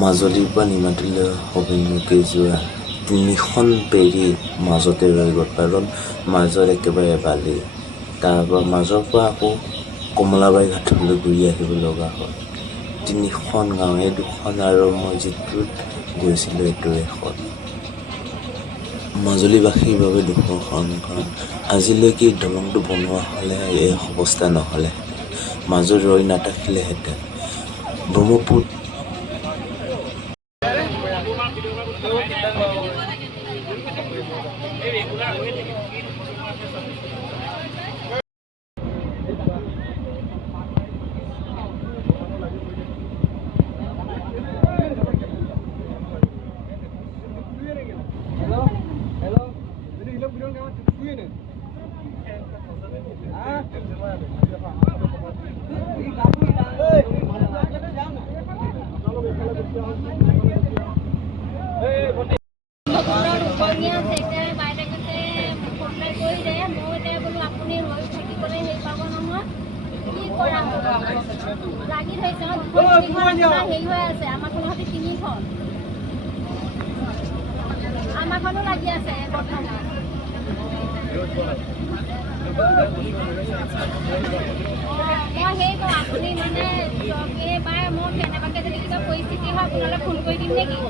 মাজুলীৰ পৰা নিমাতীলৈ অভিমুখে যোৱা 3খন পেৰী মাজতে ৰৈ গ'ল, কাৰণ মাজত একেবাৰে বালি। তাৰপৰা মাজৰ পৰা আকৌ কমলাবাৰী ঘাটলৈ ঘূৰি আহিব লগা হ'ল। 3খন গাঁও, এই 2খন আৰু মই যিটোত গৈছিলোঁ এইটো এখন। মাজুলীবাসীৰ বাবে দুখৰ কাৰণ আজিলৈকে দলংটো বনোৱা হ'লে এই অৱস্থা নহ'লেহেঁতেন, মাজত ৰৈ নাথাকিলেহেঁতেন। ব্ৰহ্মপুত্ৰ লাগি ধৰিছে হেৰি হৈ আছে, আমাৰখনো সৈতে 3খন, আমাৰখনো লাগি আছে বৰ্তমান। মই সেই কওঁ আপুনি মানে এইবাৰ মোৰ কেনেবাকৈ যদি কিবা পৰিস্থিতি হয় আপোনালৈ ফোন কৰি দিম নেকি?